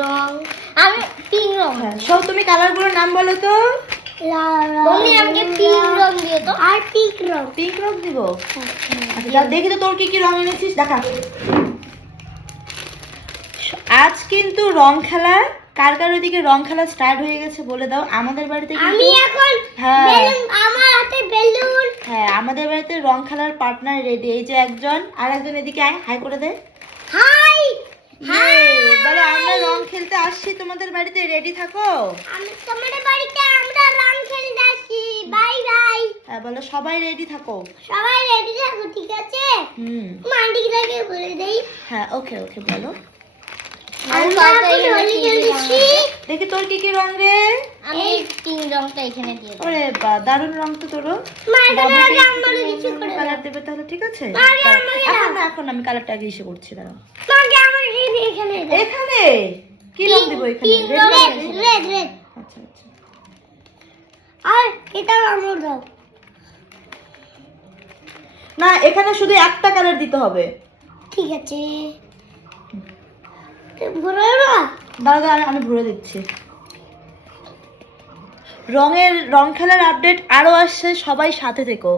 রং আমি পিঙ্ক রং। হ্যাঁ, সব তুমি কালারগুলোর নাম বলো তো। মম্মি আমাকে পিঙ্ক রং দিয়ে তো। আর পিঙ্ক রং। পিঙ্ক রং দিব। আচ্ছা যা দেখি তো তোর কি কি রং এনেছিস দেখা। আজ কিন্তু রং খেলা, কার কার ওইদিকে রং খেলা স্টার্ট হয়ে গেছে বলে দাও। আমাদের বাড়িতে আমি এখন আমার হাতে বেলুন। হ্যাঁ, আমাদের বাড়িতে রং খেলার পার্টনার রেডি। এই যে একজন, আর একজন এদিকে আয়, হাই করে দে। হাই বলো আমরা রং খেলতে আসছি তোমাদের বাড়িতে, রেডি থাকো। আমি তোমাদের বাড়িতে আমরা রং খেলতে আসছি। Bye bye. হ্যাঁ বলো সবাই রেডি থাকো। সবাই রেডি থাকো, ঠিক আছে? মান্ডিকে বলে দেই। হ্যাঁ ওকে ওকে বলো। আমরা হোলি খেলছি। দেখি তোর কি কি রং রে। আমি পিঙ্ক রংটা এখানে দিয়ে দেব। ওরে বা দারুণ রং তো তোর। কালার দেবে তাহলে, ঠিক আছে? এখন আমি কালারটা আগে ইসে করছি, দাঁড়াও। এখানে কি রং দিব? এখানে রেড রেড। আচ্ছা আচ্ছা। আর এটা আমার দাও। না এখানে শুধু একটা কালার দিতে হবে। ঠিক আছে, ভরে দাও। দাঁড়া আমি ভরে দিচ্ছি। রং খেলার আপডেট আরো আসছে, সবাই সাথে থেকো।